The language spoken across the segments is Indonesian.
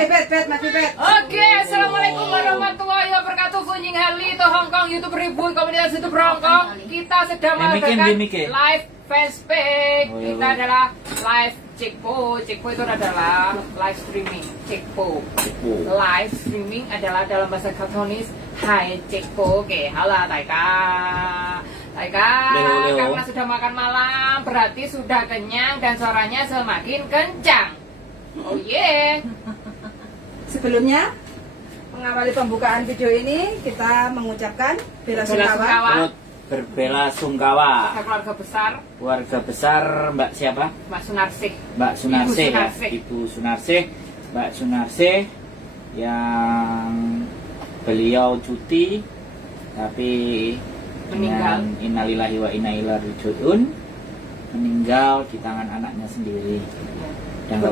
Oke, bet, maju bet. Oke, assalamualaikum warahmatullahi wabarakatuh. Kunying Hali itu Hongkong, YouTube ribu komunitas YouTube Hongkong. Kita sedang mengadakan live fanspage. Kita adalah live Cekpo. Cekpo itu adalah live streaming. Cekpo. Live streaming adalah dalam bahasa Kantonis Hai Cekpo. Oke, halo Taika. Karena sudah makan malam, berarti sudah kenyang dan suaranya semakin kencang. Oh yeah. Sebelumnya mengawali pembukaan video ini kita mengucapkan bela sungkawa. Berbela sungkawa. Keluarga besar Mbak siapa? Mbak Sunarsih. Mbak Sunarsih, Ibu Sunarsih. Mbak Sunarsih yang beliau cuti tapi meninggal. Innalillahi wa inna ilaihi raji'un, meninggal di tangan anaknya sendiri. Dan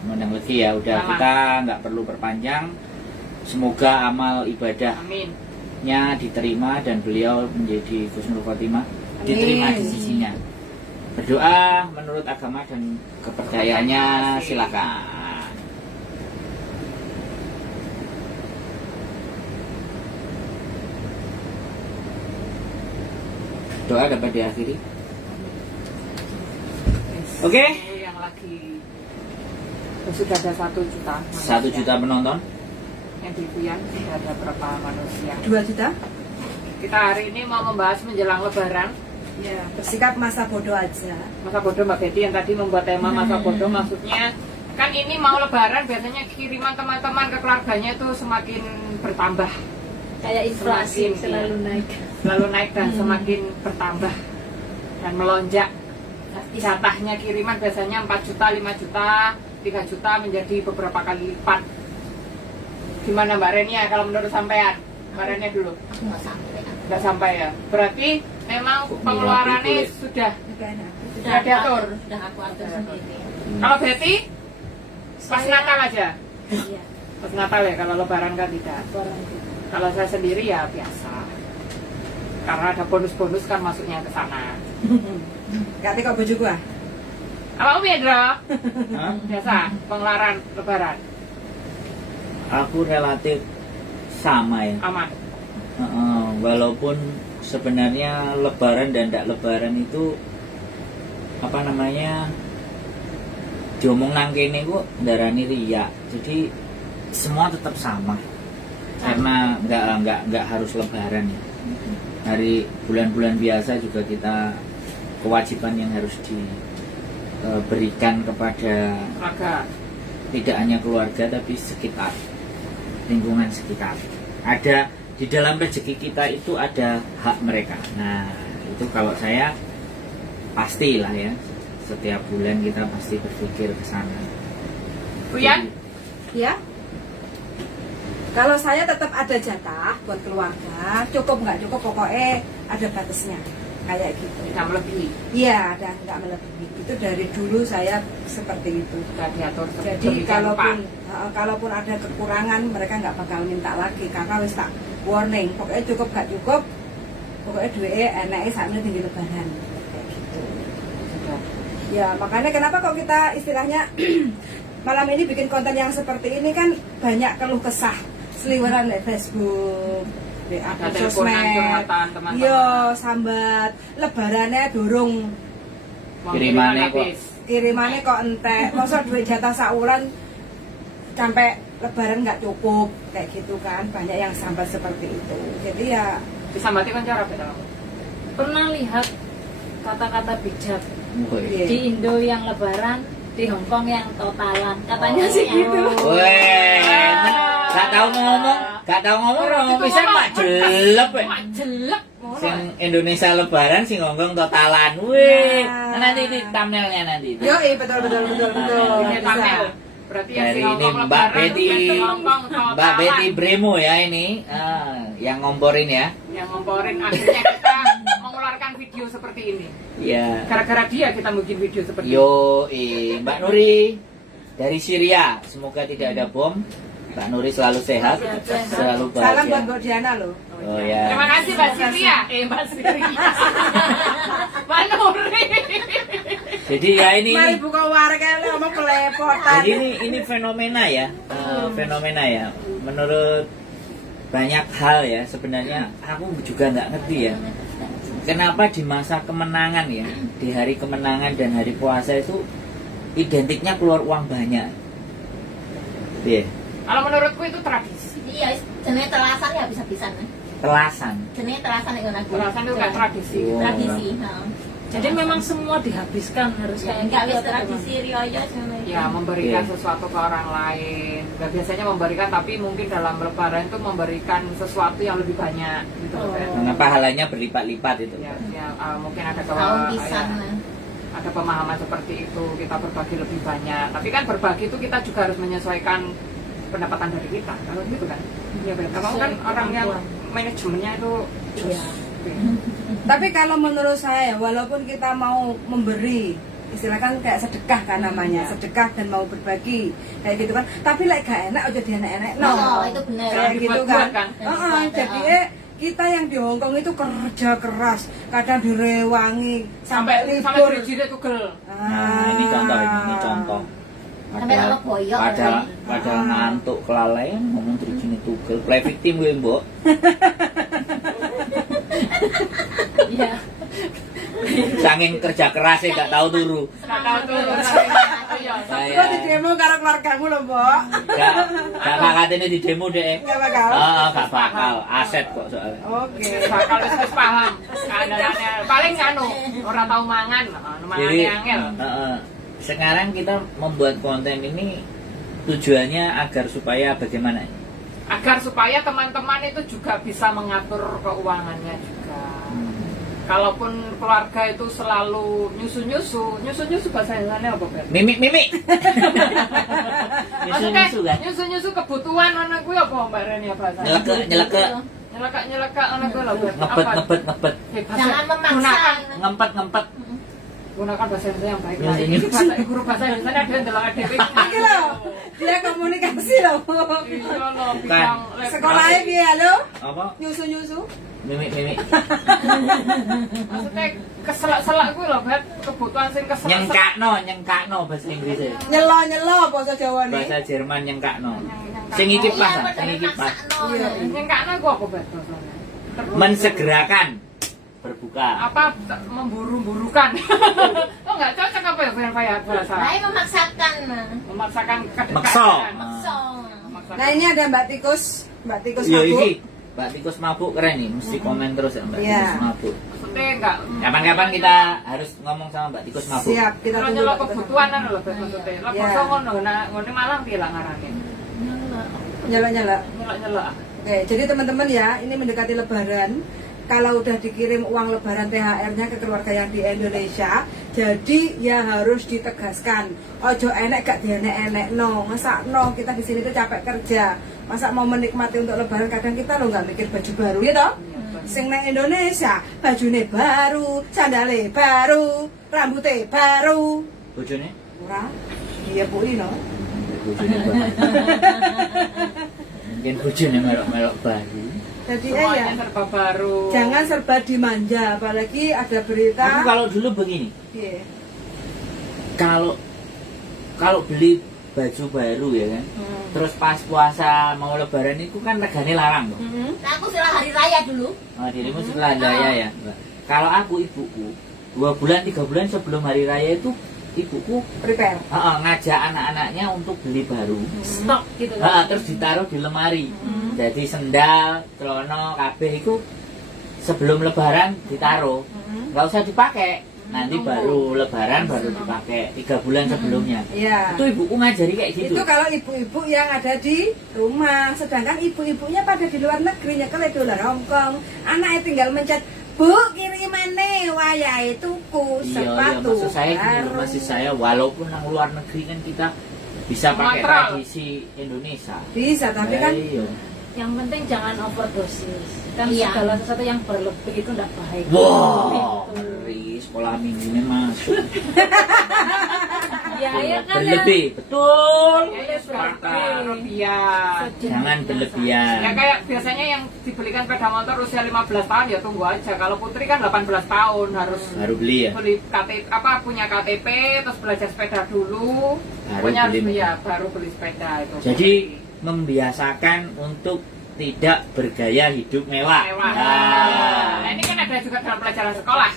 menang lagi ya, udah lama. Kita nggak perlu perpanjang. Semoga amal ibadahnya diterima dan beliau menjadi husnul khotimah, diterima di sisinya. Berdoa menurut agama dan kepercayaannya, silakan. Doa dapat diakhiri. Oke. Yang lagi sudah ada 1 juta. 1 juta penonton. Yang di Puyan sudah ada berapa manusia? 2 juta. Kita hari ini mau membahas menjelang Lebaran. Ya, bersikap masa bodoh aja. Masa bodoh Mbak Betty yang tadi membuat tema masa bodoh, maksudnya kan ini mau Lebaran biasanya kiriman teman-teman ke keluarganya itu semakin bertambah. Kayak inflasi selalu naik Dan semakin bertambah dan melonjak. Jatahnya kiriman biasanya 4 juta, 5 juta, 3 juta menjadi beberapa kali lipat. Gimana Mbak Renia kalau menurut sampean? Mbak Renia dulu. Nggak sampai ya. Berarti memang pengeluarannya sudah diatur. Sudah aku atur sendiri. Kalau Betty pas Natal aja. Iya. Pas Natal ya, kalau Lebaran kan tidak. Kalau saya sendiri ya biasa. Karena ada bonus-bonus kan masuknya ke sana. Gak teko bojo gua. Apa Umi Edro? Biasa pengeluaran Lebaran. Aku relatif sama ya. Aman. Walaupun sebenarnya Lebaran dan tidak Lebaran itu apa namanya, diomong nang kene ku ndarani riya. Jadi semua tetap sama. Karena nggak harus Lebaran ya. Hari bulan-bulan biasa juga kita kewajiban yang harus diberikan kepada Keluarga. Tidak hanya keluarga tapi sekitar, lingkungan sekitar. Ada di dalam rezeki kita itu ada hak mereka. Nah itu kalau saya pastilah ya, setiap bulan kita pasti berpikir ke sana. Puyan? Ya. Kalau saya tetap ada jatah buat keluarga, cukup nggak cukup pokoknya ada batasnya, kayak gitu. Tidak melebihi. Iya, ada nggak melebihi. Itu dari dulu saya seperti itu. Sudah diatur. Jadi kalaupun ada kekurangan mereka nggak bakal minta lagi karena wis tak warning. Pokoknya cukup nggak cukup, pokoknya duitnya enaknya saatnya tinggi Lebaran. Kayak gitu. Sudah. Ya makanya kenapa kok kita istilahnya malam ini bikin konten yang seperti ini kan banyak keluh kesah. Seliweran di Facebook, di sosmed, iya sambat, lebarannya dorong, kirimannya kok entek, masa duit jatah saulan sampai lebaran nggak cukup, kayak gitu kan, banyak yang sambat seperti itu. Jadi ya disambati kan cara beda. Pernah lihat kata-kata bijak di Indo yang Lebaran, di Hongkong yang totalan, katanya sih gitu. Gak tahu ngomong bisa mak jelep ya. Sing Indonesia Lebaran, sing Hongkong totalan. Nanti di thumbnailnya nanti. Yo, betul. Berarti dari ini Mbak Betty Bremo ya ini, yang ngomporin ya. Yang ngomporin, akhirnya kita mengeluarkan video seperti ini. Ya. Gara-gara dia kita bikin video seperti ini. Mbak Nuri dari Syria, semoga tidak ada bom. Mbak Nuri selalu sehat, selalu bahagia. Salam buat Mbak Diana loh. Oh ya. Terima kasih Mbak Syria. Mbak Syria. Mbak Nuri. Jadi ya ini Mari buka warung kan ngomong kelepotan. jadi ini fenomena ya. Fenomena ya. Menurut banyak hal ya sebenarnya aku juga nggak ngerti ya. Kenapa di masa kemenangan ya, di hari kemenangan dan hari puasa itu identiknya keluar uang banyak. Iya. Kalau menurutku itu tradisi. Iya, jenenge telasan ya bisa-bisan. Telasan. Jenenge telasan itu aku. Telasan itu kayak tradisi. Oh. Tradisi, heeh. Jadi memang semua dihabiskan harus kayak Enggak wis gitu. tradisi riyo Ya, memberikan Iya. sesuatu ke orang lain. Nah, biasanya memberikan, tapi mungkin dalam lebaran itu memberikan sesuatu yang lebih banyak gitu loh, Beb. Karena pahalanya berlipat-lipat itu. Ya, mungkin ada Tahun pisan. ada pemahaman seperti itu, kita berbagi lebih banyak. Tapi kan berbagi itu kita juga harus menyesuaikan pendapatan dari kita, kalau gitu kan. Iya, Beb. Kamu kan orang yang manajemennya itu Iya. Tapi kalau menurut saya, walaupun kita mau memberi, istilahkan kayak sedekah kan namanya, sedekah dan mau berbagi kayak gitu kan. Tapi like gak enak aja dia enak-enak. Oh, itu benar. Kayak gitu Dibuat-buat kan. kan? Jadi kita yang di Hongkong itu kerja keras, kadang direwangi sampai libur. rigidnya tugel. Nah, ini contoh. Sampai kalau boyok, Padahal ngantuk kelalaian ngomong terjun tugel. Play victim gue, Mbok. Iya. Saking kerja kerasnya gak tahu turu. Nggak tahu tuh. Iya. Lo di demo karo keluargamu loh, Mbok. Gak kakaknya di demo deh. Gak bakal. Gak bakal. Aset kok soalnya. Oke. Bakal wis paham. Keadaannya paling anu orang tahu mangan, Jadi angel. sekarang kita membuat konten ini tujuannya agar supaya bagaimana? Agar supaya teman-teman itu juga bisa mengatur keuangannya juga. Kalaupun keluarga itu selalu nyusu bahasa Indonesia apa, Beb? Mimik. Maksudnya Nyusu kan? nyusu kebutuhan anak gue apa Mbak Reni ya bahasa? Nyeleka anak gue lah, Beb. Ngebet. Jangan memaksa. Ngempet. Gunakan bahasa Indonesia yang baik. Nyusu. Ini bahasa guru bahasa Indonesia ada yang delok adewe. Iki loh, dia komunikasi loh. Iya loh, bidang Sekolahnya piye halo? Apa? Nyusu. Mimik. Maksudnya keselak-selak gue loh, Beb. Kebutuhan sing keselak. Nyengkakno bahasa Inggrisnya. Nyelo bahasa Jawa nih. Bahasa Jerman nyengkakno. Sing iki pas. Iya. Nyengkakno gue apa, Beb? bahasanya? Mensegerakan berbuka. Apa memburu-burukan? Oh nggak cocok apa ya bahasa? Lain memaksakan. Memaksakan Makso. Maksa. Nah ini ada Mbak Tikus Iya mabuk. iki. Mbak Tikus mabuk keren nih, mesti komen terus ya Mbak Iya. Tikus mabuk. Maksudnya nggak. Kapan-kapan kita harus ngomong sama Mbak Tikus mabuk. Siap, kita Kalau tunggu. nyelok Mbak Tikus kebutuhan kan loh, maksudnya. Lah Iya. kosong ngono, ngono malang piye lah ngarane. mabuk. Nyela. Nyelok. Oke, jadi teman-teman ya, ini mendekati Lebaran. Kalau udah dikirim uang Lebaran THR-nya ke keluarga yang di Indonesia, jadi ya harus ditegaskan. Ojo enek gak dienek-enek no, masa no kita di sini tuh capek kerja, masa mau menikmati untuk Lebaran kadang kita lo nggak mikir baju baru ya toh? Sing nang Indonesia bajune baru, sandale baru, rambutnya baru. Bojone? Ora, iya bu no. Bojone banget. Mungkin bojone melok-melok baru. Jadi Semuanya ya, serba baru. jangan serba dimanja, apalagi ada berita. Aku kalau dulu begini, Iya. kalau beli baju baru ya kan, terus pas puasa mau Lebaran itu kan regane larang loh. Nah, aku setelah hari raya dulu. Dirimu setelah raya ya. Mbak. Kalau aku ibuku 2 bulan 3 bulan sebelum hari raya itu ibuku Prepare. ngajak anak-anaknya untuk beli baru. Stok gitu. Terus ditaruh di lemari. Jadi sendal, celana, kabeh itu sebelum Lebaran ditaruh. Nggak usah dipakai. Nanti baru Lebaran baru dipakai 3 bulan sebelumnya. Iya. Itu ibuku ngajari kayak gitu. Itu kalau ibu-ibu yang ada di rumah, sedangkan ibu-ibunya pada di luar negeri nyekel dolar Hongkong. Anaknya tinggal mencet, "Bu, kirimannya wayahe tuku sepatu." maksud saya gini loh, maksud saya walaupun nang luar negeri kan kita bisa pakai Sumatera. tradisi Indonesia. Bisa, tapi kan Iya. Yang penting jangan overdosis. Kan Iya. segala sesuatu yang berlebih itu tidak baik. Wow, Gitu. ngeri sekolah minggunya masuk. Ya kan. berlebih. Betul. Ya, berlebihan. Jangan berlebihan. Ya kayak biasanya yang dibelikan sepeda motor usia 15 tahun ya tunggu aja. Kalau Putri kan 18 tahun harus Baru beli ya. beli KTP punya KTP terus belajar sepeda dulu. Baru Pokoknya harus beli. baru beli sepeda itu. Jadi membiasakan untuk tidak bergaya hidup mewah. Mewah. Nah. Nah, ini kan ada juga dalam pelajaran sekolah.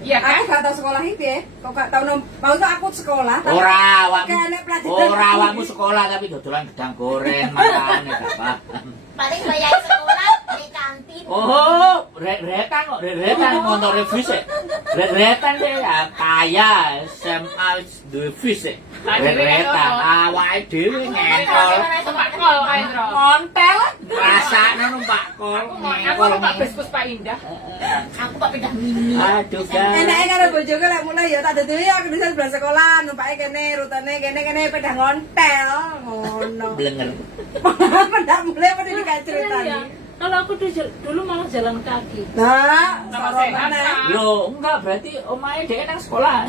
Iya Aku kan? gak tau sekolah itu ya. Kok gak tau mau itu aku sekolah. tapi Ora awakmu. gak ada pelajaran. Ora awakmu sekolah tapi dodolan gedang goreng makane gak paham. Paling saya sekolah di kantin. Oh, retan kok, retan motor reviews ya. Retan deh ya kaya SMA duwe vis ya. Retan awake dhewe ngentol. Numpak kol kae, Tro. Ngontel rasane numpak kol. Aku numpak bis Pak Indah. Aku pak pindah mini. Aduh, guys. Enaknya karo bojoku lek mulai ya tak dadi ya aku bisa sebelah sekolah numpake kene rutene kene pedah ngontel ngono. Blenger. Ndak mulai pendidikan Keren ya. ceritanya. Kalau aku dulu malah jalan kaki. Nah, Sama soro sehat, mana? Kak. Loh, enggak berarti omahe dhek nang sekolah.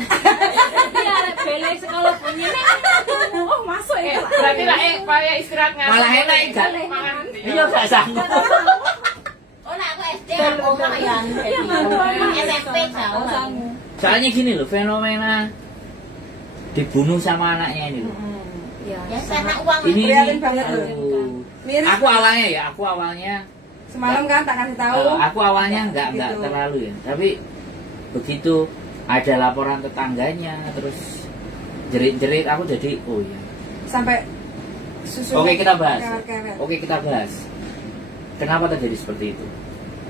Iya, balik sekolah bunyi nih. Oh, masuk ya. Berarti lah kayak istirahat ngantuk. Malah enak, gak? Mangan. Iya gak sanggup. Oh nah aku SD aku omah ya. SMP jauh. Soalnya gini loh, fenomena dibunuh sama anaknya ini loh. Ya, Ya karena uang Ini Prihatin banget loh. aduh. Miris. Aku awalnya Semalam kan tak kasih tahu. aku awalnya nggak Gitu. terlalu ya, tapi begitu ada laporan tetangganya terus jerit-jerit aku jadi oh ya. Sampai susu. Oke kita bahas. Kewet-kewet. Oke kita bahas. Kenapa terjadi seperti itu?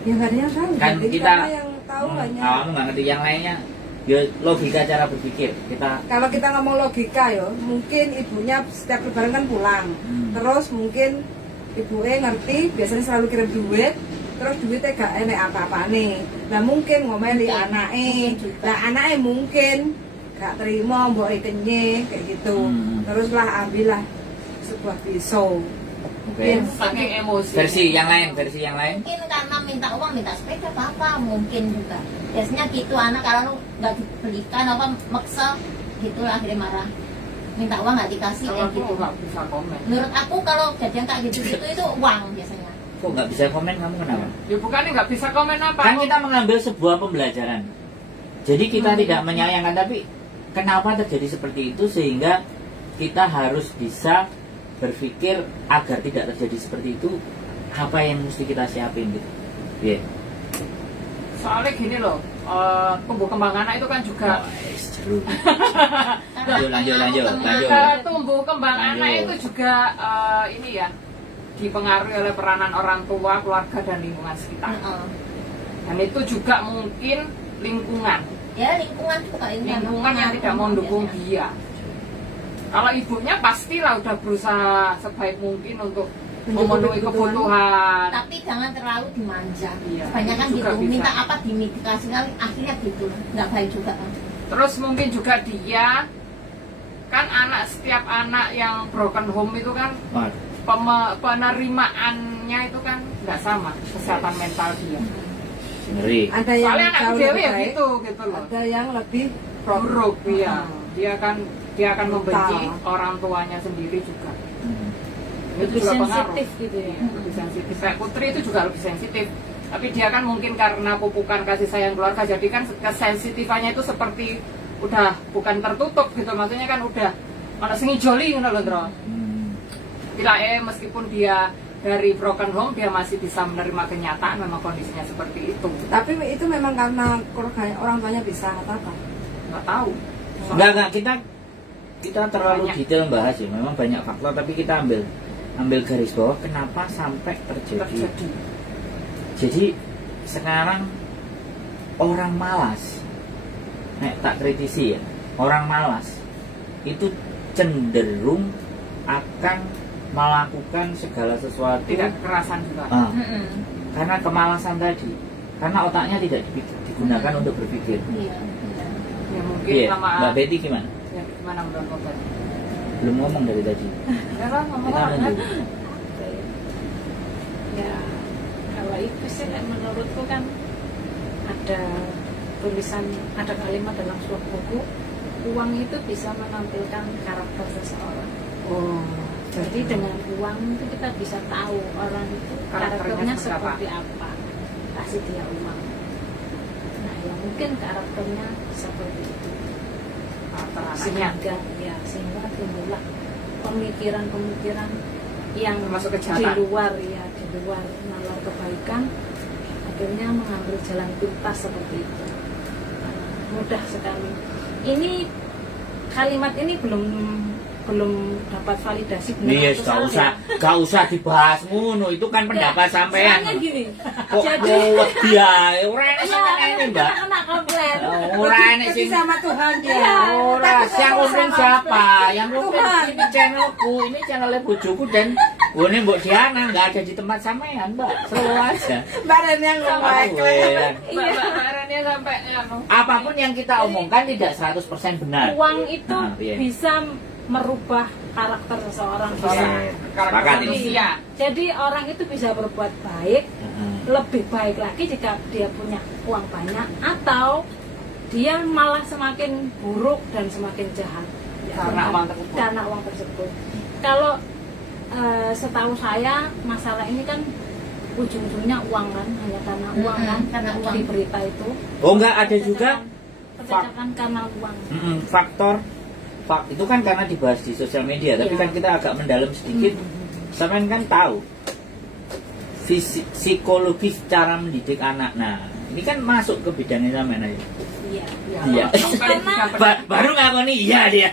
Ya nggak ada yang tahu. Kan Jadi kita karena yang tahu hanya. kamu nggak ngerti yang lainnya. Ya logika cara berpikir kita. Kalau kita ngomong logika ya, mungkin ibunya setiap lebaran kan pulang. Terus mungkin ibunya ngerti, biasanya selalu kirim duit. Terus duitnya gak enak apa-apa nih. Nah mungkin ngomeli Mungkin. anaknya. Nah anaknya mungkin gak terima mbok ikenye kayak gitu. Terus lah ambillah sebuah pisau. Oke. Iya. Saking emosi. Versi yang lain. mungkin karena minta uang minta sepeda apa mungkin juga biasanya gitu anak kalau nggak dibelikan apa maksa gitu lah akhirnya marah minta uang nggak dikasih Kalau kayak aku gitu nggak bisa komen. menurut aku kalau kejadian kayak gitu itu uang biasanya Kok nggak bisa komen kamu kenapa? Ya bukannya nggak bisa komen apa? Kan kita mengambil sebuah pembelajaran. Jadi kita tidak menyayangkan, tapi kenapa terjadi seperti itu sehingga kita harus bisa berpikir agar tidak terjadi seperti itu, apa yang mesti kita siapin gitu. Iya. Soalnya gini loh, tumbuh kembang anak itu kan juga Seru. Lanjut. tumbuh kembang Lanjut. anak itu juga ini ya dipengaruhi oleh peranan orang tua, keluarga dan lingkungan sekitar. Heeh. Dan itu juga mungkin lingkungan ya lingkungan juga lingkungan yang tidak mau mendukung dia. Kalau ibunya pastilah udah berusaha sebaik mungkin untuk memenuhi kebutuhan. tapi jangan terlalu dimanja Iya, kebanyakan itu juga gitu bisa. minta apa dikasih akhirnya gitu nggak baik juga kan Terus mungkin juga dia kan setiap anak yang broken home itu kan Waduh, penerimaannya itu kan nggak sama kesehatan mental dia. ngeri. Ada yang Soalnya anak jauh dewe lebih ya baik, gitu loh. ada yang lebih Buruk dia. Dia akan membenci Mental. orang tuanya sendiri juga. Lebih juga pengaruh. sensitif gitu ya. Lebih sensitif. Kayak Putri itu juga lebih sensitif. Tapi dia kan mungkin karena pupukan kasih sayang keluarga, jadi kan kesensitifannya itu seperti udah bukan tertutup gitu. Maksudnya kan udah mana sengijoli gitu loh, Tro. Bila meskipun dia dari broken home, dia masih bisa menerima kenyataan memang kondisinya seperti itu. Tapi itu memang karena keluarga orang tuanya bisa atau apa? Nggak tahu. Enggak, kita terlalu Banyak. detail bahas ya. Memang banyak faktor, tapi kita ambil garis bawah kenapa sampai terjadi. Jadi sekarang orang malas, tak kritisi ya, orang malas itu cenderung akan melakukan segala sesuatu Tidak kekerasan juga. karena kemalasan tadi, karena otaknya tidak digunakan untuk berpikir. iya Ya mungkin Iya, sama Mbak Betty gimana? ya, gimana menurut Bapak? Belum ngomong dari tadi. Ya lah, ngomong Kita apa? lanjut. Ya, kalau itu sih menurutku kan ada tulisan, ada kalimat dalam sebuah buku uang itu bisa menampilkan karakter seseorang. Oh, Jadi dengan uang itu kita bisa tahu orang itu karakternya seperti apa. Kasih dia uang. Nah, ya mungkin karakternya seperti itu. Sehingga timbullah pemikiran-pemikiran yang masuk ke di luar nalar kebaikan, akhirnya mengambil jalan pintas seperti itu. Mudah sekali. Ini kalimat ini belum dapat validasi benar Iya, atau salah. gak usah dibahas ngono, itu kan pendapat sampean. Soalnya gini. Kok kuat dia, ora enek sing ngene, Mbak. Kena komplain. Ora enek sing sama Tuhan dia. ora, yang komplain siapa? Yang komplain ini channelku, ini channelnya bojoku dan gue Mbok Diana nggak ada di tempat sampean, Mbak. Selalu aja. Badan yang ngomong. Mbak Rania sampai Apapun yang kita omongkan tidak 100% benar. Uang itu Nah, iya. bisa merubah karakter seseorang. Sepakat ini. manusia. Jadi orang itu bisa berbuat baik, lebih baik lagi jika dia punya uang banyak, atau dia malah semakin buruk dan semakin jahat karena uang tersebut. Kalau setahu saya masalah ini kan ujung-ujungnya uang kan, hanya karena uang kan, karena uang. di berita itu. Oh, enggak ada juga Percakapan karena uang. faktor itu kan karena dibahas di sosial media, tapi Iya. kan kita agak mendalam sedikit. Sampean kan tahu psikologis cara mendidik anak. Nah, ini kan masuk ke bidangnya sampean aja. Iya. Iya. Karena Baru ngakoni iya dia.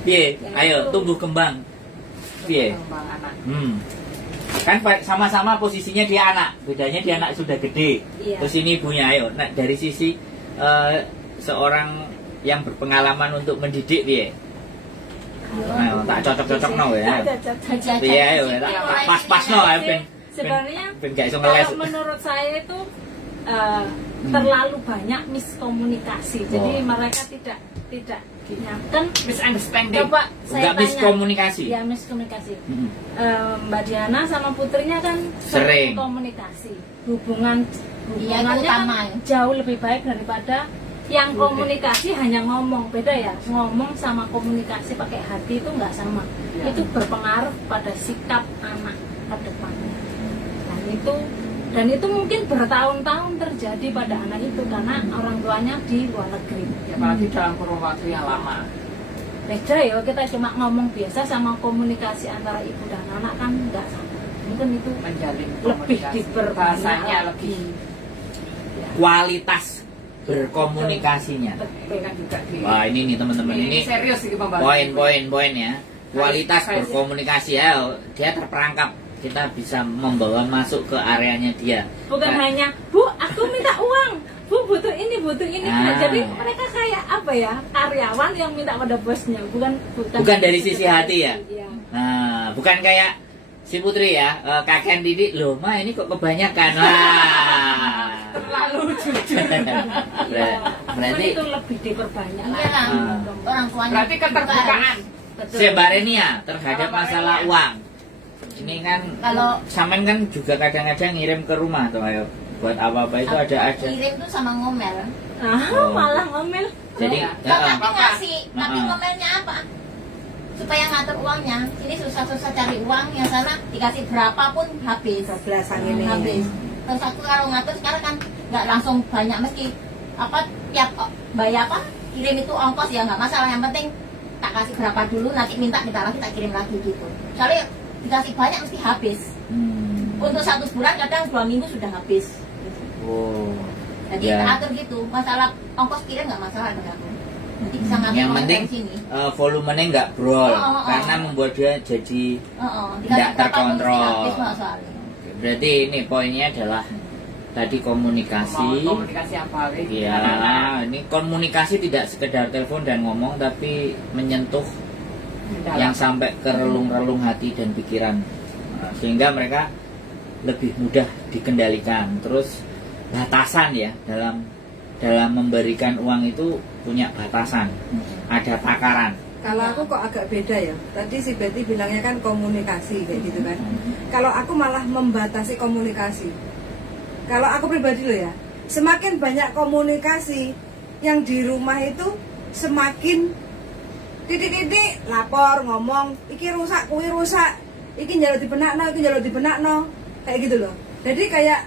Piye? Ya, Ayo itu. tumbuh kembang. Piye? Kan sama-sama posisinya dia anak, bedanya dia anak sudah gede. Iya. Terus ini ibunya, ayo. Nah, dari sisi seorang yang berpengalaman untuk mendidik piye? Ayo, tak cocok-cocok no ya. Iya, ayo, tak pas-pas no ya, ben. Sebenarnya ben gak iso ngeles. kalau menurut saya itu terlalu banyak miskomunikasi. Jadi Oh. mereka tidak nyatakan. Misunderstanding. Coba saya Enggak tanya. miskomunikasi. Ya, miskomunikasi. Mm-mm. Mbak Diana sama putrinya kan Sering komunikasi. Iya, itu Hubungannya utama. kan jauh lebih baik daripada yang komunikasi hanya ngomong. Beda ya, ngomong sama komunikasi pakai hati itu nggak sama. Ya. Itu berpengaruh pada sikap anak ke depannya. Dan itu mungkin bertahun-tahun terjadi pada anak itu karena orang tuanya di luar negeri. Ya, apalagi dalam kurun waktu yang lama. Beda ya, kita cuma ngomong biasa sama komunikasi antara ibu dan anak kan nggak sama. Mungkin itu Menjalin lebih komunikasi. diperbanyak Bahasanya lagi. lebih Kualitas berkomunikasinya. Betul. kan juga di. Wah, ini nih teman-teman, ini serius sih pembahasan. poin ya. Kualitas berkomunikasi ya, dia terperangkap. Kita bisa membawa masuk ke areanya dia. Bukan Nah, hanya, Bu, aku minta uang, Bu butuh ini. Ah. Jadi mereka kayak apa ya, karyawan yang minta pada bosnya, bukan dari sisi hati ya? Iya. Nah, bukan kayak si Putri ya, kakek didik loh, Ma ini kok kebanyakan. Wah. Terlalu jujur. Berarti itu lebih diperbanyak Iya lah, Ah. orang tuanya. Berarti keterbukaan. Betul. Sebarenia terhadap Kalau masalah barangnya. uang. Ini kan Kalau- Samen kan juga kadang-kadang ngirim ke rumah tuh, ayo buat apa-apa itu ada. Kirim tuh sama ngomel. Oh. Malah ngomel. Jadi Ya. ya, Tapi ngasih, tapi Heeh. ngomelnya apa? Supaya ngatur uangnya. Sini susah-susah cari uang, yang sana dikasih berapapun habis. Belasan ini. Habis. Terus aku kalau ngatur sekarang kan nggak langsung banyak, meski apa tiap bayar apa kirim itu ongkos ya nggak masalah, yang penting tak kasih berapa dulu, nanti minta lagi tak kirim lagi gitu. Soalnya dikasih banyak mesti habis. Untuk 1 bulan kadang 2 minggu sudah habis. Oh. Jadi Ya. kita atur gitu. Masalah ongkos kirim nggak masalah bagi aku. Nanti bisa ngatur Yang uang penting dari sini. volumenya nggak brol, Oh. karena membuat dia jadi Dikasih nggak berapa pun mesti terkontrol. habis soalnya. Berarti ini poinnya adalah tadi komunikasi. Komunikasi apa lagi? Ya, ini komunikasi tidak sekedar telepon dan ngomong, tapi menyentuh yang sampai ke relung-relung hati dan pikiran. Nah, sehingga mereka lebih mudah dikendalikan. Terus batasan ya, dalam memberikan uang itu punya batasan, ada takaran. Kalau aku kok agak beda ya. Tadi si Betty bilangnya kan komunikasi kayak gitu kan. Kalau aku malah membatasi komunikasi. Kalau aku pribadi loh ya, semakin banyak komunikasi, yang di rumah itu semakin titik-titik lapor ngomong iki rusak kuwi rusak iki njaluk dibenakno kayak gitu loh. Jadi kayak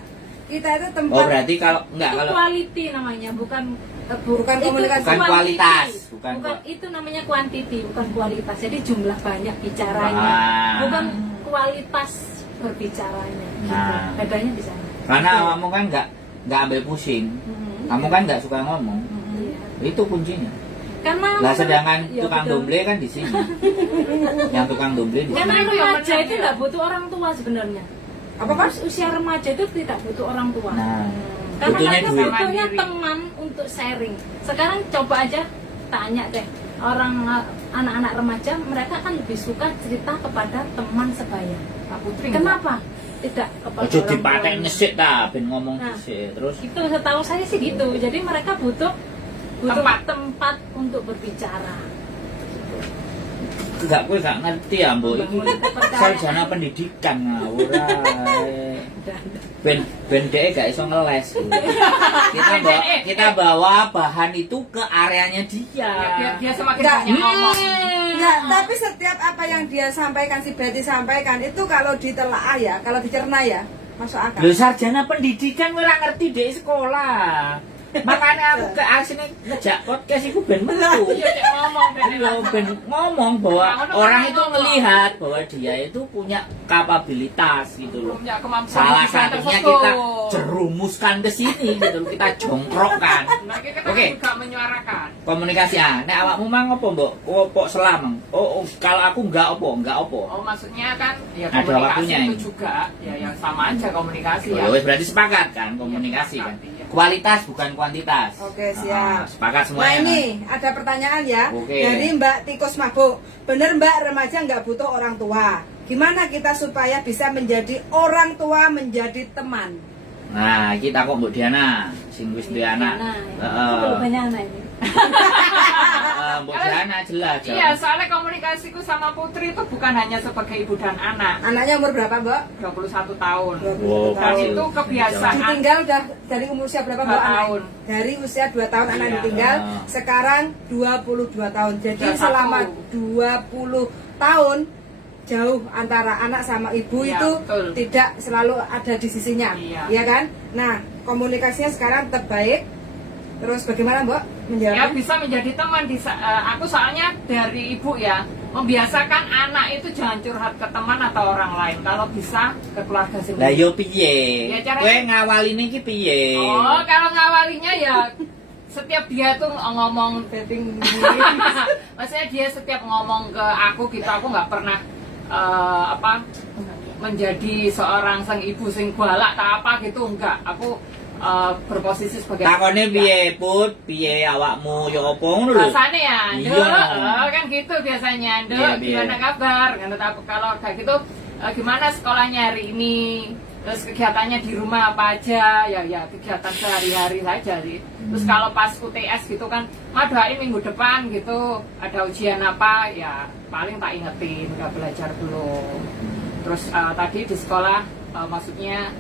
kita itu tempat. Oh berarti kalau itu quality namanya, bukan komunikasi, bukan kualitas, bukan itu namanya quantity, bukan kualitas. Jadi jumlah banyak bicaranya, bukan kualitas berbicaranya. Nah. Gitu. Bedanya di sana. Karena kamu kan nggak ambil pusing, kamu kan nggak suka ngomong, itu kuncinya. Karena Lah sedangkan ya, tukang betul. domble kan di sini, yang tukang domble di Karena sini. remaja itu nggak butuh orang tua sebenarnya. Apa Mas? Usia remaja itu tidak butuh orang tua. Nah, Karena butuhnya mereka duit. butuhnya teman untuk sharing. Sekarang coba aja tanya deh orang anak-anak remaja, mereka kan lebih suka cerita kepada teman sebaya. Pak Putri. Kenapa? Tidak kepada Ojo orang dipatek tuanya. ngesik ta, ben ngomong Nah. ngesik terus. Itu setahu saya sih gitu. Jadi mereka butuh tempat untuk berbicara. Enggak, gue gak ngerti ya mbok iki. Membangun kepercayaan. Sarjana pendidikan ngawur ae. Ben dhek gak iso ngeles. Kita bawa bahan itu ke areanya dia. Ya, biar dia semakin Enggak. banyak ngomong. Enggak, tapi setiap apa yang dia sampaikan, si Betty sampaikan itu kalau ditelaah ya, kalau dicerna ya, masuk akal. Lho sarjana pendidikan ora ngerti dhek sekolah. Makanya aku ke asine ngejak podcast iku ben metu. Iya, Cek, ngomong Iya, ben ngomong bahwa orang itu melihat bahwa dia itu punya kapabilitas gitu loh. Punya kemampuan Salah bisa satunya terfoto. kita jerumuskan ke sini gitu, kita jongkrokkan. Nah, kita Oke. juga menyuarakan. Komunikasi nek awakmu mang opo, Mbok? Opo selam? Oh, kalau aku enggak opo. Oh, maksudnya kan ya Ada komunikasi waktunya itu ini. juga ya yang sama aja komunikasi Oh, ya. wes berarti sepakat kan komunikasi Iya, kan. sepakat, iya. Kualitas bukan kuantitas. Oke, siap. Sepakat Nah semuanya. ini ada pertanyaan ya Oke. dari Mbak Tikus Mabuk. Bener Mbak, remaja nggak butuh orang tua. Gimana kita supaya bisa menjadi orang tua, menjadi teman? Nah, kita kok Mbok Diana, sing wis duwe anak. Nah, Heeh. belum banyak anak ini. Mbok Diana jelas. Iya, soalnya komunikasiku sama Putri itu bukan hanya sebagai ibu dan anak. Anaknya umur berapa Mbak? 21 tahun. 21 Wow, Dan tahun. itu kebiasaan. Ditinggal udah dari umur usia berapa Mbak? 2 anak? tahun. Dari usia 2 tahun anak Iya. ditinggal, sekarang 22 tahun. Jadi 21. selama 20 tahun jauh antara anak sama ibu Iya, itu betul. tidak selalu ada di sisinya, Iya. ya kan? Nah, komunikasinya sekarang tetap baik. Terus bagaimana Mbak Ya menjawabnya? bisa menjadi teman. Aku soalnya dari ibu ya membiasakan anak itu jangan curhat ke teman atau orang lain. Kalau bisa ke keluarga Lah sendiri. yo piye? Ya, caranya- Kowe ngawaline iki piye? Oh, kalau ngawalinya ya setiap dia tuh ngomong dating maksudnya dia setiap ngomong ke aku gitu, aku nggak pernah menjadi seorang sang ibu sing galak tak apa gitu, enggak. Aku berposisi sebagai Takone piye, Put? Piye awakmu yo opo ngono lho? rasanya ya, Iya. kan gitu biasanya, Nduk, Iya, iya. gimana kabar? Kalau kayak gitu, gimana sekolahnya hari ini? Terus kegiatannya di rumah apa aja? Ya kegiatan sehari-hari saja sih. Terus kalau pas UTS gitu kan, doain minggu depan gitu, ada ujian apa? Ya paling tak ingetin, nggak belajar belum. Terus tadi di sekolah, maksudnya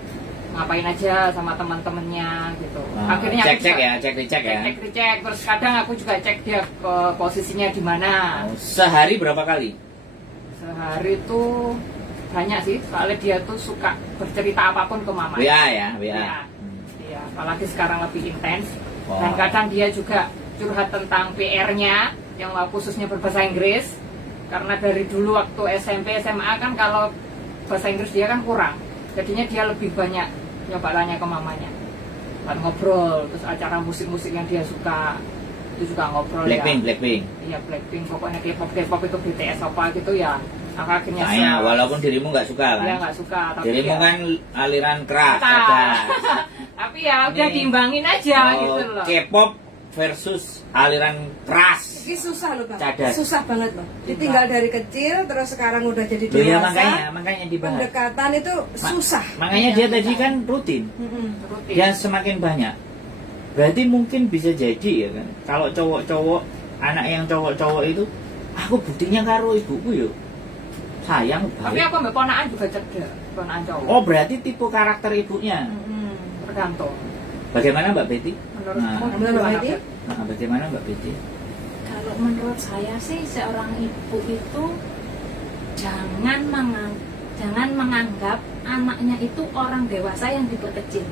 ngapain aja sama teman-temannya gitu. Akhirnya aku cek juga- ya, cek dicek ya. cek. Terus kadang aku juga cek dia ke posisinya di mana. Oh, sehari berapa kali? Sehari itu banyak sih, soalnya dia tuh suka bercerita apapun ke mama. WA ya, WA. Iya. Iya, apalagi sekarang lebih intens. Oh. Dan kadang dia juga curhat tentang PR-nya yang khususnya berbahasa Inggris. Karena dari dulu waktu SMP, SMA kan kalau bahasa Inggris dia kan kurang. Jadinya dia lebih banyak nyoba tanya ke mamanya. Dan ngobrol, terus acara musik-musik yang dia suka itu juga ngobrol. Blackpink, ya. Blackpink. Iya, Blackpink, pokoknya K-pop itu BTS apa gitu ya. Aku akhirnya Nah, walaupun dirimu nggak suka kan? dia nggak suka, tapi Dirimu ya, kan aliran keras, Keras. ada. tapi ya udah Ini- diimbangin aja gitu loh. K-pop versus aliran keras. Ini susah loh Bang, Cadas. susah banget loh. Ditinggal dari kecil, terus sekarang udah jadi Loh ya dewasa. makanya dibahas. Pendekatan itu susah. Makanya dia tadi kan rutin. Mm-mm. Rutin. Dia semakin banyak. Berarti mungkin bisa jadi ya kan. Kalau cowok-cowok, anak yang cowok-cowok itu, aku buktinya karo ibuku yuk. Sayang Tapi banget. aku mbak ponaan juga cerdas, ponaan cowok. Oh berarti tipe karakter ibunya. Tergantung. Bagaimana Mbak Betty? Menurut Mbak Betty? Bagaimana Mbak Betty? Kalau menurut saya sih seorang ibu itu jangan menganggap anaknya itu orang dewasa yang diperkecil.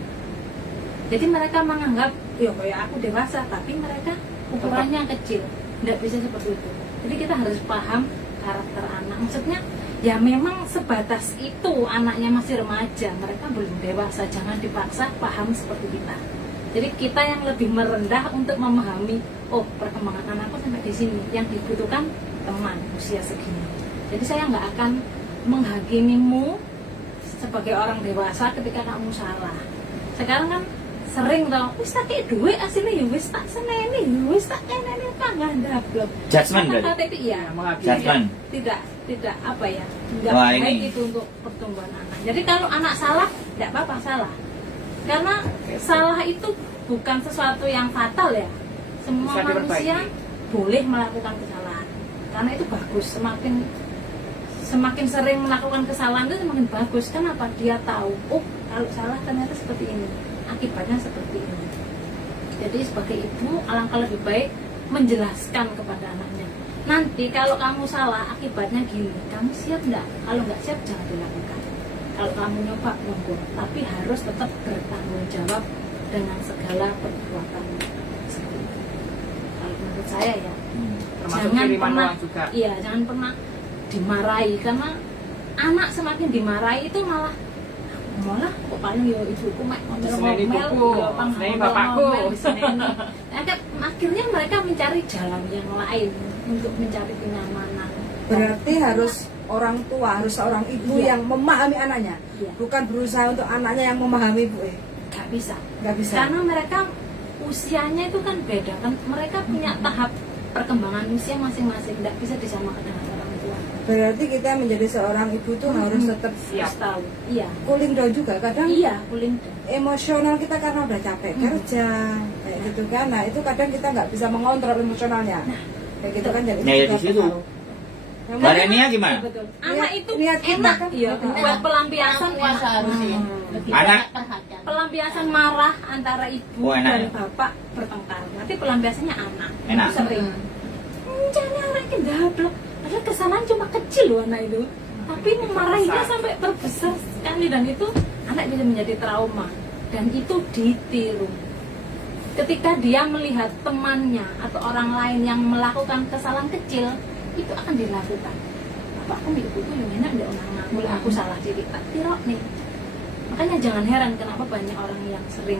Jadi mereka menganggap, ya kayak aku dewasa, tapi mereka ukurannya kecil. Nggak bisa seperti itu. Jadi kita harus paham karakter anak. Maksudnya, ya memang sebatas itu anaknya masih remaja, mereka belum dewasa. Jangan dipaksa paham seperti kita. Jadi kita yang lebih merendah untuk memahami, oh perkembangan anakku sampai di sini. Yang dibutuhkan teman usia segini. Jadi saya nggak akan menghakimimu sebagai orang dewasa ketika kamu salah. Sekarang kan sering tau, wis tak kayak duit aslinya ya wis tak seneni, wis tak keneni apa nggak ndablok. Judgment Kata itu iya, Judgment. tidak apa ya, nggak Wah, baik ini. itu untuk pertumbuhan anak. Jadi kalau anak salah, tidak apa-apa salah, karena salah itu bukan sesuatu yang fatal ya. Semua Bisa diperbaiki. manusia boleh melakukan kesalahan, karena itu bagus. Semakin sering melakukan kesalahan itu semakin bagus. Kenapa? Dia tahu, oh kalau salah ternyata seperti ini, akibatnya seperti ini. Jadi sebagai ibu alangkah lebih baik menjelaskan kepada anaknya. Nanti kalau kamu salah akibatnya gini, kamu siap enggak? Kalau nggak siap jangan dilakukan. Kalau kamu nyoba monggo, tapi harus tetap bertanggung jawab dengan segala perbuatanmu. Seperti itu. Kalau menurut saya ya, Termasuk kiriman uang juga. iya jangan pernah dimarahi, karena anak semakin dimarahi itu malah kok paling yo ibuku mek Seneni ngomel ibuku, yo pang seneni ngomel, bapakku. ngomel, diseneni. Akhirnya mereka mencari jalan yang lain untuk mencari kenyamanan. Berarti harus orang tua, harus seorang ibu Iya. yang memahami anaknya, Iya. bukan berusaha untuk anaknya yang memahami ibu. Nggak bisa, Nggak bisa. karena mereka usianya itu kan beda kan, mereka punya tahap perkembangan usia masing-masing, nggak bisa disamakan dengan orang tua. Berarti kita menjadi seorang ibu tuh harus tetap Harus tahu, iya, cooling down juga. Kadang iya, cooling down. emosional kita karena udah capek kerja kayak gitu kan. Nah itu kadang kita nggak bisa mengontrol emosionalnya. Kayak gitu kan. Jadi Nah, ya kita di situ. tahu. Yang Mbak penting- Renia gimana? Betul. Anak itu niat kita enak, kan. iya, buat pelampiasan Orang tua enak. seharusnya lebih Anak. banyak perhatian. Pelampiasan marah antara ibu Oh, enak dan ya? bapak bertengkar. Nanti pelampiasannya anak. Enak. Itu sering. Jangan orang yang dablok. Padahal kesalahan cuma kecil loh anak itu. Tapi memarahinya sampai terbesar sekali, dan itu anak bisa menjadi trauma, dan itu ditiru. Ketika dia melihat temannya atau orang lain yang melakukan kesalahan kecil, itu akan dilakukan. Bapakku ibuku yang enak deh orang ngaku, aku salah jadi tak tirok nih. Makanya jangan heran kenapa banyak orang yang sering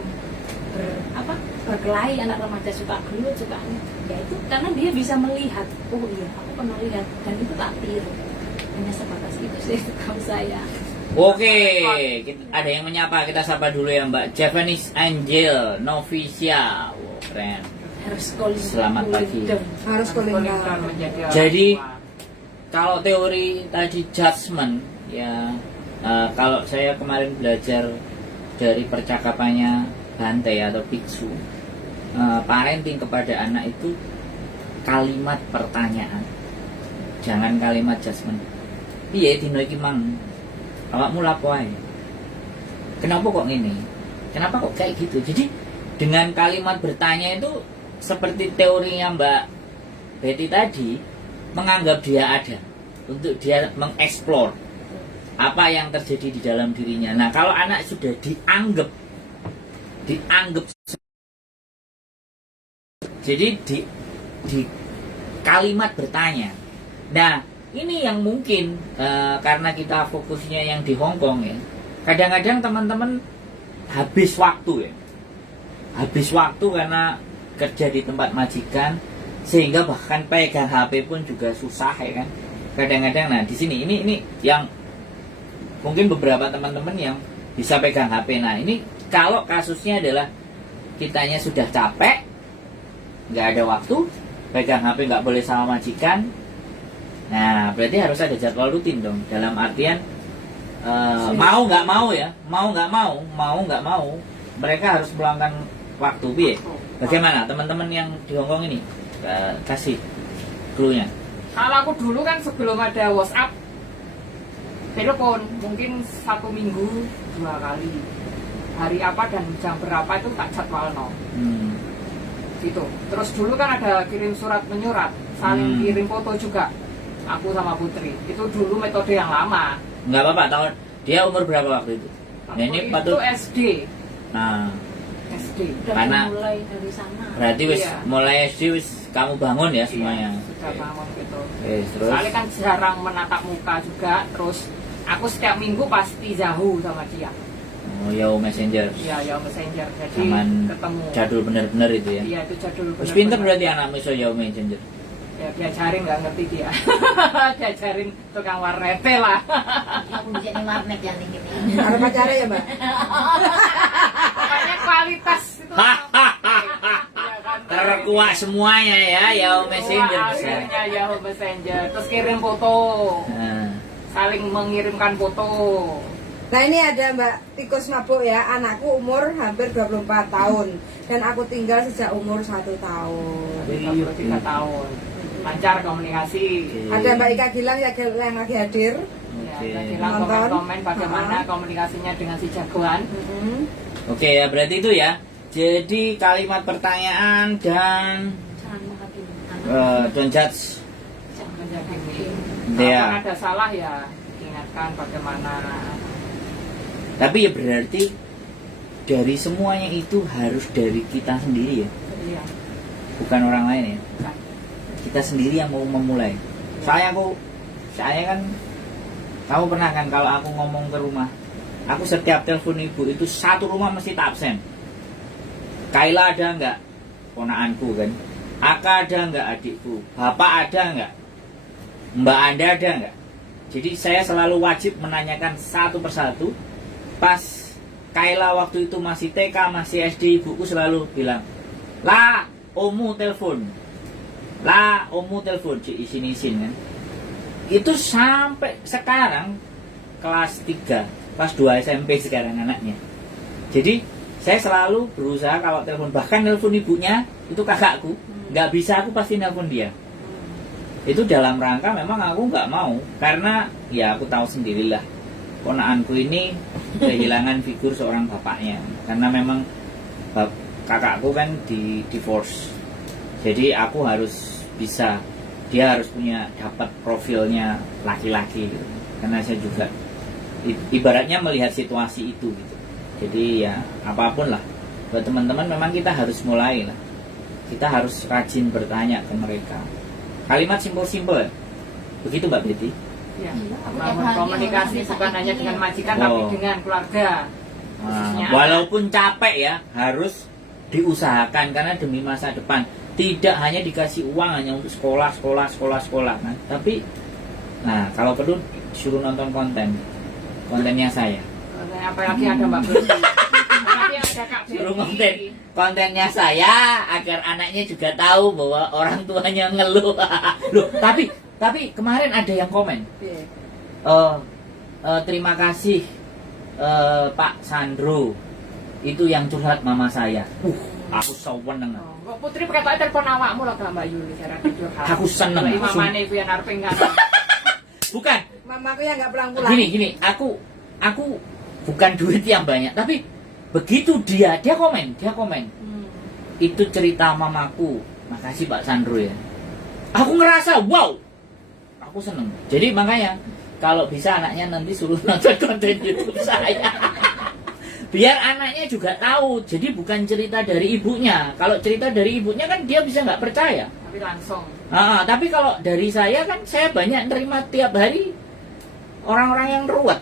berkelahi, anak remaja suka gelut, suka ini. Ya itu karena dia bisa melihat, oh iya aku pernah lihat, dan itu tak tiru. Hanya sebatas itu sih tahu saya. Oke, ada yang menyapa, kita sapa dulu ya Mbak Japanese Angel Novisia. Wow, keren. Harus cooling Selamat pagi. down. Harus cooling Cooling down down. menjadi orang Jadi tua. kalau teori tadi judgment ya, kalau saya kemarin belajar dari percakapannya Bante atau Biksu, parenting kepada anak itu kalimat pertanyaan, jangan kalimat judgment. Piye dino iki mang? Awakmu lapo ae? Kenapa kok ngene? Kenapa kok kayak gitu? Jadi dengan kalimat bertanya itu seperti teorinya Mbak Betty tadi, menganggap dia ada, untuk dia mengeksplor apa yang terjadi di dalam dirinya. Nah, kalau anak sudah dianggap jadi di kalimat bertanya. Nah, ini yang mungkin karena kita fokusnya yang di Hong Kong ya, kadang-kadang teman-teman habis waktu karena kerja di tempat majikan, sehingga bahkan pegang HP pun juga susah ya kan. Kadang-kadang, nah di sini ini yang mungkin beberapa teman-teman yang bisa pegang HP. Nah ini kalau kasusnya adalah kitanya sudah capek, nggak ada waktu, pegang HP nggak boleh sama majikan. Nah berarti harus ada jadwal rutin dong. Dalam artian mau nggak mau ya, mau nggak mau, mereka harus meluangkan waktu. Biye. Bagaimana teman-teman yang di Hongkong ini? Kasih clue-nya. Kalau aku dulu kan sebelum ada WhatsApp, telepon mungkin 1 minggu 2 kali. hari apa dan jam berapa itu tak jadwalno. Gitu. Terus dulu kan ada kirim surat menyurat, saling kirim foto juga. Aku sama Putri. Itu dulu metode yang lama. Nggak apa-apa, tahun dia umur berapa waktu itu? Nah, ini Itu patut. SD. Nah, SD. Dan Karena- mulai dari sana. berarti wis Iya. mulai SD wis kamu bangun ya semuanya. Iya, sudah bangun gitu. Terus Soalnya kan jarang menatap muka juga. Terus aku setiap minggu pasti Yahoo sama dia. Yahoo Messenger. Iya, Yahoo Messenger. Jadi Zaman ketemu. jadul bener-bener itu ya. Iya, itu jadul. Terus bener-bener. pinter berarti anakmu iso Yahoo Messenger. Ya diajarin nggak ngerti dia. Diajarin tukang warnete lah. Aku jadi warnet yang ini. Ada pacarnya ya mbak? Pokoknya kualitas itu. Iya kan? Terkuat semuanya ya Yahoo Messenger Wah, bisa. akhirnya Yahoo Messenger. Terus kirim foto. Nah, Saling mengirimkan foto. Nah ini ada Mbak Tikus Mabuk ya, anakku umur hampir 24 tahun dan aku tinggal sejak umur 1 tahun. 33 tahun. Lancar komunikasi. Ada Mbak Ika Gilang yang lagi hadir. Ya, Oke. kita bilang Nonton. komen-komen bagaimana komunikasinya dengan si jagoan. Oke ya berarti itu ya. Jadi kalimat pertanyaan dan Jangan menghakimi anak. don't judge. Jangan Menjadi Iya. kalau ada salah ya ingatkan bagaimana. Tapi ya berarti dari semuanya itu harus dari kita sendiri ya, Iya. bukan orang lain ya. Kan. Kita sendiri yang mau memulai. Saya kan, kamu pernah kan kalau aku ngomong ke rumah, aku setiap telepon ibu itu satu rumah mesti tak absen. Kaila ada nggak? Ponaanku kan. Aka ada nggak adikku? Bapak ada nggak? Mbak Anda ada nggak? Jadi saya selalu wajib menanyakan satu persatu. Pas Kaila waktu itu masih TK, masih SD, ibuku selalu bilang, "La, omu telepon. La, omu telepon." Isin-isin kan. Itu sampai sekarang kelas 3, kelas 2 SMP sekarang anaknya. Jadi saya selalu berusaha kalau telepon, bahkan telepon ibunya itu kakakku, nggak bisa aku pasti telepon dia. Itu dalam rangka memang aku nggak mau, karena ya aku tahu sendirilah ponakanku ini kehilangan figur seorang bapaknya, karena memang kakakku kan di divorce. Jadi aku harus bisa, dia harus punya dapat profilnya laki-laki gitu. Karena saya juga ibaratnya melihat situasi itu gitu. Jadi ya apapun lah, buat teman-teman memang kita harus mulai lah. Kita harus rajin bertanya ke mereka. Kalimat simpel-simpel ya. Begitu Mbak Betty. Ya. Aku Membangun tiap hari komunikasi ngomong bukan sama hanya ini. dengan majikan Oh. tapi dengan keluarga. Khususnya Nah, walaupun capek ya, harus diusahakan karena demi masa depan. Tidak hanya dikasih uang hanya untuk sekolah kan. Tapi nah, kalau perlu disuruh nonton kontennya saya. Apalagi ada Mbak Betty. Apalagi ada Kak Suruh Betty. kontennya saya agar anaknya juga tahu bahwa orang tuanya ngeluh. Loh, tapi kemarin ada yang komen. Terima kasih Pak Sandro. Itu yang curhat mama saya. Aku seneng. Kok Putri berkata telepon awakmu lah Mbak Yuli cara tidur. Aku seneng. Mamane piye arep enggak. Bukan. Mamaku yang nggak pulang-pulang. Gini, aku bukan duit yang banyak, tapi begitu dia komen. Itu cerita mamaku. Makasih Pak Sandro ya. Aku ngerasa wow. Aku seneng. Jadi makanya kalau bisa anaknya nanti suruh nonton konten YouTube saya. Biar anaknya juga tahu. Jadi bukan cerita dari ibunya. Kalau cerita dari ibunya kan dia bisa nggak percaya. Tapi langsung. Tapi kalau dari saya kan saya banyak terima tiap hari orang-orang yang ruwet.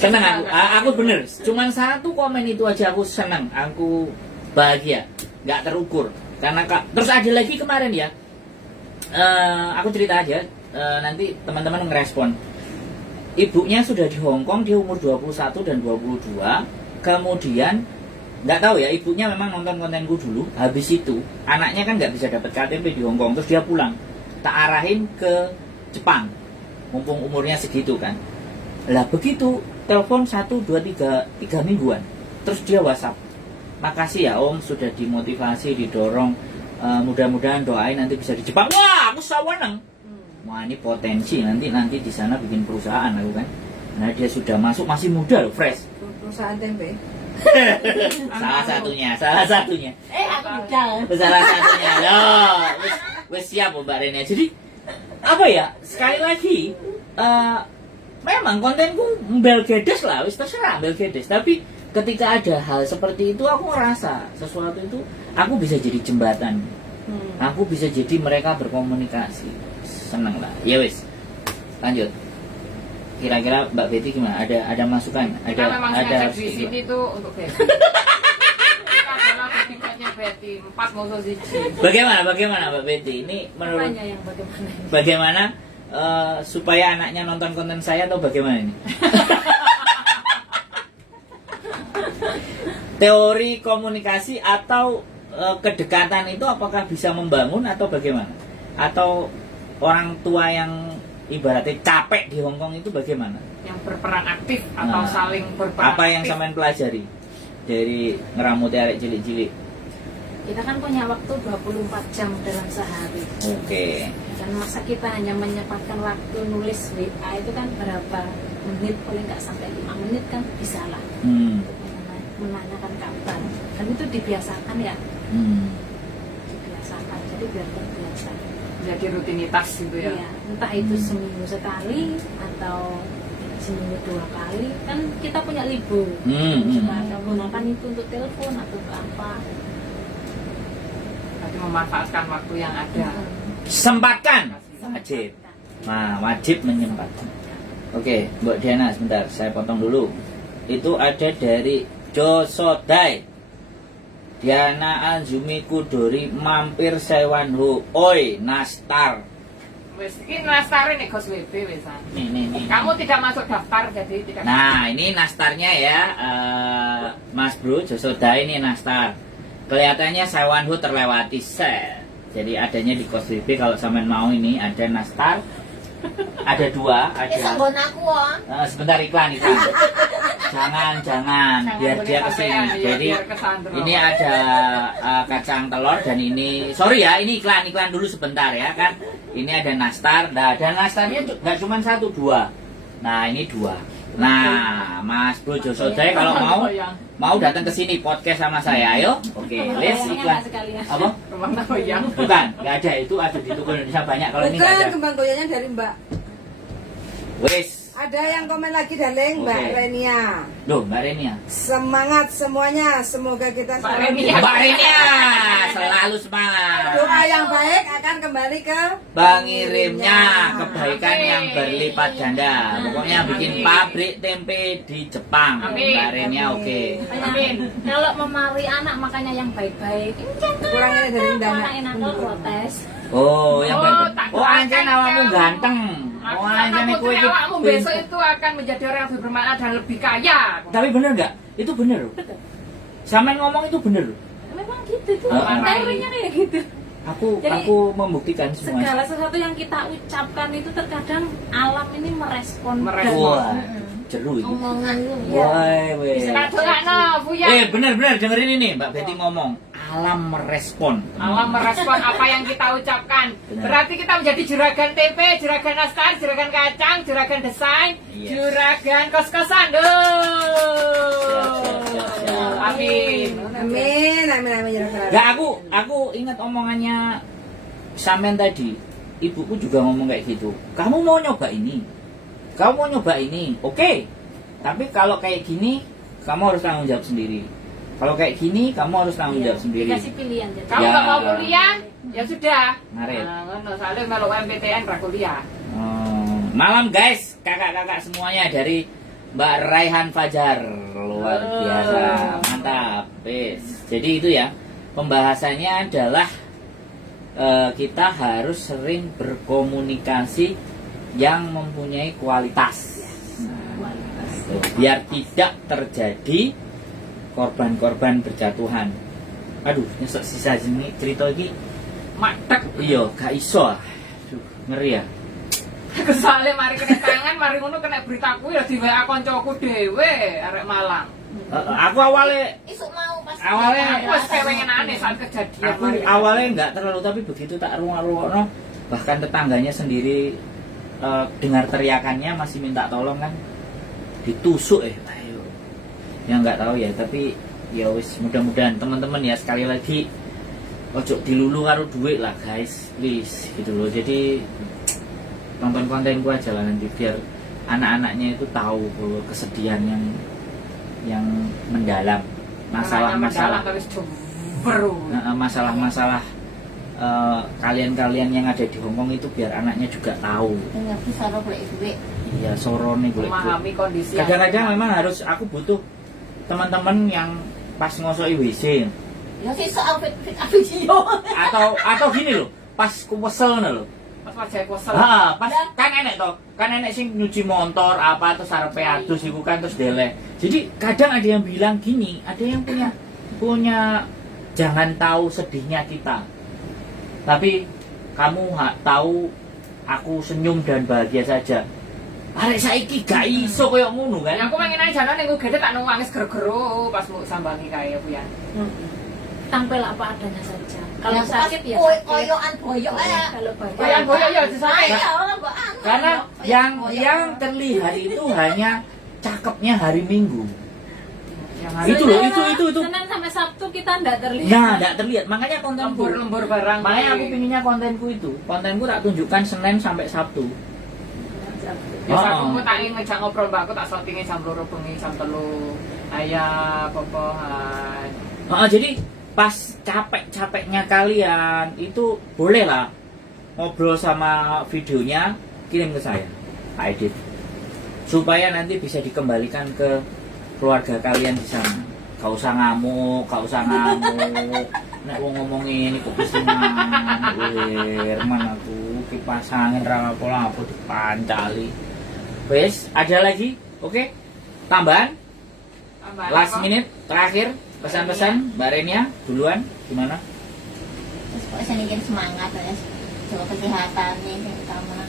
Senang aku bener. Cuman satu komen itu aja aku senang, aku bahagia, nggak terukur. Karena terus ada lagi kemarin ya, aku cerita aja, nanti teman-teman ngerespon. Ibunya sudah di Hong Kong, dia umur 21 dan 22. Kemudian nggak tahu ya, ibunya memang nonton kontenku dulu. Habis itu anaknya kan nggak bisa dapat KTP di Hong Kong, terus dia pulang. Tak arahin ke Jepang, mumpung umurnya segitu kan. Lah begitu telepon 1, 2, 3 mingguan, terus dia WhatsApp, makasih ya Om sudah dimotivasi, didorong, mudah-mudahan doain nanti bisa di Jepang. Wah aku sawaneng. Wah ini potensi nanti di sana bikin perusahaan aku kan. Nah dia sudah masuk, masih muda loh, fresh. Perusahaan tempe. salah satunya. Aku udah. Salah satunya. Loh, wis siap Mbak Renia. Jadi apa ya? Sekali lagi memang kontenku mbel gedes lah, wis terserah mbel gedes. Tapi ketika ada hal seperti itu aku ngerasa sesuatu itu aku bisa jadi jembatan. Aku bisa jadi mereka berkomunikasi. Seneng lah. Ya wis. Lanjut. Kira-kira Mbak Betty gimana? Ada masukan? Kita memang sengaja di sini tuh untuk Betty. Kita adalah ketinggiannya Betty 4 musuh siji. Bagaimana Mbak Betty? Ini menurut Apanya yang bagaimana? bagaimana supaya anaknya nonton konten saya atau bagaimana ini? Teori komunikasi atau kedekatan itu apakah bisa membangun atau bagaimana? Atau orang tua yang ibaratnya capek di Hongkong itu bagaimana? Yang berperan aktif atau saling berperan apa yang aktif. sampean pelajari dari ngeramuti arek cilik-cilik? Kita kan punya waktu 24 jam dalam sehari. Oke. Dan masa kita hanya menyempatkan waktu nulis WA itu kan berapa menit, paling nggak sampai 5 menit kan bisa lah untuk menanyakan kabar. Dan itu dibiasakan ya, dibiasakan. Jadi biar terbiasa. Jadi rutinitas gitu ya. Iya, entah itu seminggu sekali atau seminggu 2 kali. Kan kita punya libur. Kita gunakan itu untuk telepon atau untuk apa. Jadi memanfaatkan waktu yang ada. Sempatkan. Wajib. Nah, wajib menyempatkan. Oke, Mbak Diana sebentar, saya potong dulu. Itu ada dari Josodai. Diana Anzumi Kudori mampir Sewanho. Oi, nastar. Wes iki nastar nek Gus WB wesan. Nih. Kamu tidak masuk daftar jadi tidak. Nah, ini nastarnya ya, Mas Bro Josodai ini nastar. Kelihatannya Sewanho terlewati set. Jadi adanya di Kos WB kalau sampean mau ini ada nastar. Ada 2, ada. Sanggon aku Sebentar iklan. Jangan biar dia kesini. Jadi ini ada kacang telur dan ini sorry ya, ini iklan dulu sebentar ya kan. Ini ada nastar. Nah, dan nastarnya nggak cuma 1, 2. Nah, ini 2. Nah, Mas Bro Josodai kalau mau datang ke sini podcast sama saya, ayo. Oke, let's iklan. Apa? Rumah goyang. Bukan, nggak ada, itu ada di toko Indonesia banyak, kalau ini nggak Bukan, ada. kembang goyangnya dari Mbak. Wes. Ada yang komen lagi dari Mbak Oke. Renia. Loh, Mbak Renia. Semangat semuanya, semoga kita Mbak selalu Renia. Mbak Renia selalu semangat. doa yang baik akan kembali ke Pengirimnya kebaikan yang berlipat ganda. Pokoknya bikin pabrik tempe di Jepang. Amin. Mbak Renia oke. Amin. Kalau memari anak makanya yang baik-baik. kurangnya dari Indana. Anak enak protes. Oh, yang Oh, baik. tak Oh, anjen doakan awakmu kamu. ganteng. Aku Oh, anjen aku iku iki. awakmu besok itu akan menjadi orang yang lebih bermanfaat dan lebih kaya. Tapi bener nggak? Itu bener loh. Sampean ngomong itu bener loh. Memang gitu tuh. Oh, Teorinya kayak gitu. Jadi, Aku membuktikan semua. Segala sesuatu yang kita ucapkan itu terkadang alam ini merespon. Wah, jeru itu. omongan lu Wah, weh. Kadang-kadang Buya. Bener dengerin ini Mbak Betty ngomong. Alam merespon. Allah merespon apa yang kita ucapkan. Benar. Berarti kita menjadi juragan tempe, juragan nastar, juragan kacang, juragan desain, Yes. juragan kos-kosan. Siap. Amin. Amin, ya Rabbal. Gak, aku ingat omongannya Samen tadi. Ibuku juga ngomong kayak gitu. Kamu mau nyoba ini? Kamu mau nyoba ini? Oke. Tapi kalau kayak gini, kamu harus tanggung jawab sendiri. Kalau kayak gini, kamu harus tanggung jawab sendiri. Dikasih pilihan jadi. Kamu Ya. nggak mau kuliah? Ya sudah. Ngaret. Nah, ngono soalnya melu MPTN ra kuliah. Malam guys, kakak-kakak semuanya dari Mbak Raihan Fajar. Luar biasa, mantap. Jadi itu ya, pembahasannya adalah kita harus sering berkomunikasi yang mempunyai kualitas. Nah, biar tidak terjadi korban-korban berjatuhan. Aduh, nyesek sisa jenenge cerita iki. Matek. Iya, gak iso. Aduh, ngeri ya. Kesale mari kena tangan, mari ngono kena beritaku ya di WA koncoku dhewe arek Malang. Aku awalnya isuk mau pas Awalnya- Aku wis kewengenane saat kejadian aku mari. awalnya nggak terlalu, tapi begitu tak rungok-rungokno, bahkan tetangganya sendiri dengar teriakannya masih minta tolong kan. ditusuk ayo. Ya nggak tahu ya, tapi ya wis mudah-mudahan teman-teman ya, sekali lagi ojo dilulu karo duit lah guys, please gitu loh. Jadi nonton kontenku aja lah nanti biar anak-anaknya itu tahu bahwa kesedihan yang mendalam, masalah-masalah masalah-masalah kalian-kalian yang ada di Hongkong itu, biar anaknya juga tahu. ngerti soro golek duit. Iya, sorone golek. Memahami kondisi. Kadang-kadang memang harus aku butuh teman-teman yang pas ngosoki WC. Ya sih soal fit video. Atau gini loh, pas kuwesel loh. Pas wajah kosel. Pas kan enek toh, kan enek sing nyuci motor apa terus arepe adus iku kan terus deleh. Jadi kadang ada yang bilang gini, ada yang punya jangan tahu sedihnya kita. Tapi kamu tahu aku senyum dan bahagia saja. Arek saiki gak iso koyo ngono kan. Ya aku pengen aja jalan ning gede tak nangis gero-gero pas mau sambangi kaya Bu ya. Tampil apa adanya saja. Kalau Yang sakit ya pas sakit. koyokan boyok ya. Kalau bahagia Koyan boyo ya disakit. Karena yang terlihat itu hanya cakepnya hari Minggu. Itu loh, itu. Senin sampai Sabtu kita ndak terlihat. Nah, enggak terlihat. Makanya kontenku. Lembur barang. Makanya aku pinginnya kontenku itu. Kontenku tak tunjukkan Senin sampai Sabtu. Biasa aku tak ngejak ngobrol mbakku tak shootingnya jam 2 bengi jam 3. Ayah, popohan. Jadi pas capek-capeknya kalian itu boleh lah ngobrol sama videonya, kirim ke saya, Pak Edit, supaya nanti bisa dikembalikan ke keluarga kalian di sana. Gak usah ngamuk. Nek wong ngomongin iku pisingan, Herman aku kipas angin ra apa-apa dipancali. Wes, ada lagi? Oke. Tambahan? Last minute terakhir, pesan-pesan Mbak Renia duluan gimana? Terus kok senengin semangat ya. Jaga kesehatan nih yang utama.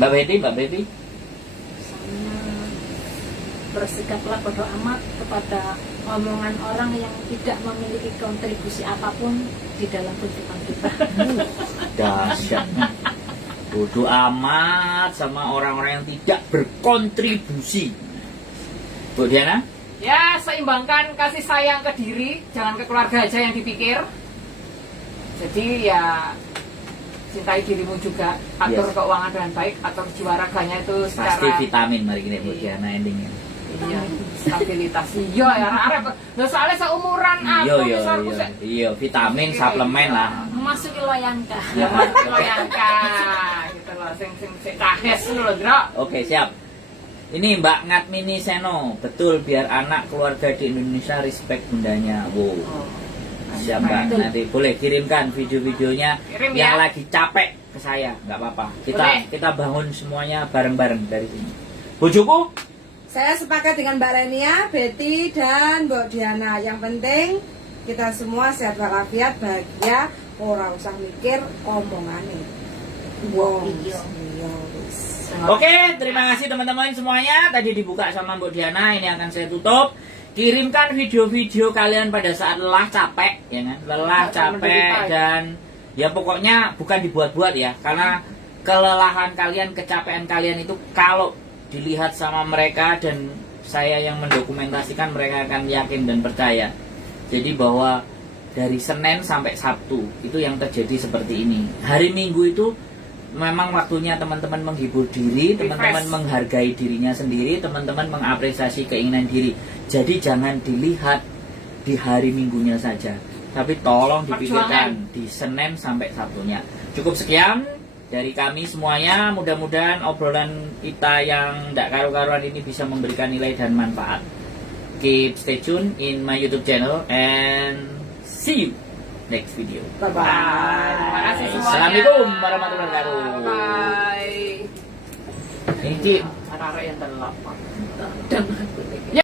Mbak Betty? Saya bersikaplah bodo amat kepada omongan orang yang tidak memiliki kontribusi apapun di dalam kehidupan kita. Dahsyat. Bodoh amat sama orang-orang yang tidak berkontribusi. Bu Diana? Ya, seimbangkan kasih sayang ke diri, jangan ke keluarga aja yang dipikir. Jadi ya cintai dirimu juga, atur keuangan dengan baik, atur jiwa raganya itu secara Pasti vitamin mari gini Bu Diana endingnya. Iya, stabilitas. Iya ya, arep. Lah soalnya seumuran aku Iya, vitamin suplemen lah. Masuki loyangka. Ya masuk loyangka gitu loh, sing cahes lho, Dro. Oke, siap. Ini Mbak Ngatmini Seno, betul biar anak keluarga di Indonesia respect bundanya. Wow. Siap Mbak, nanti boleh kirimkan video-videonya Kirim, yang ya. lagi capek ke saya, nggak apa-apa. Boleh. Kita bangun semuanya bareng-bareng dari sini. Bojoku? Saya sepakat dengan Mbak Renia, Betty, dan Mbak Diana. Yang penting kita semua sehat walafiat, bahagia, ora usah mikir omongane. Wow. Iya. Oke, terima kasih teman-teman semuanya. Tadi dibuka sama Mbak Diana, ini akan saya tutup. Kirimkan video-video kalian pada saat lelah, capek, ya kan? Lelah, capek, dan ya pokoknya bukan dibuat-buat ya. Karena kelelahan kalian, kecapean kalian itu kalau dilihat sama mereka dan saya yang mendokumentasikan, mereka akan yakin dan percaya. Jadi bahwa dari Senin sampai Sabtu itu yang terjadi seperti ini. Hari Minggu itu memang waktunya teman-teman menghibur diri, teman-teman menghargai dirinya sendiri, teman-teman mengapresiasi keinginan diri. Jadi jangan dilihat di hari Minggunya saja, tapi tolong dipikirkan di Senin sampai Sabtunya. Cukup sekian dari kami semuanya. Mudah-mudahan obrolan kita yang tidak karu-karuan ini bisa memberikan nilai dan manfaat. Keep stay tune in my YouTube channel and see you next video. Bye bye. Terima kasih semuanya. Assalamualaikum warahmatullahi wabarakatuh. Bye. Ini Arek yang terlapor. Dan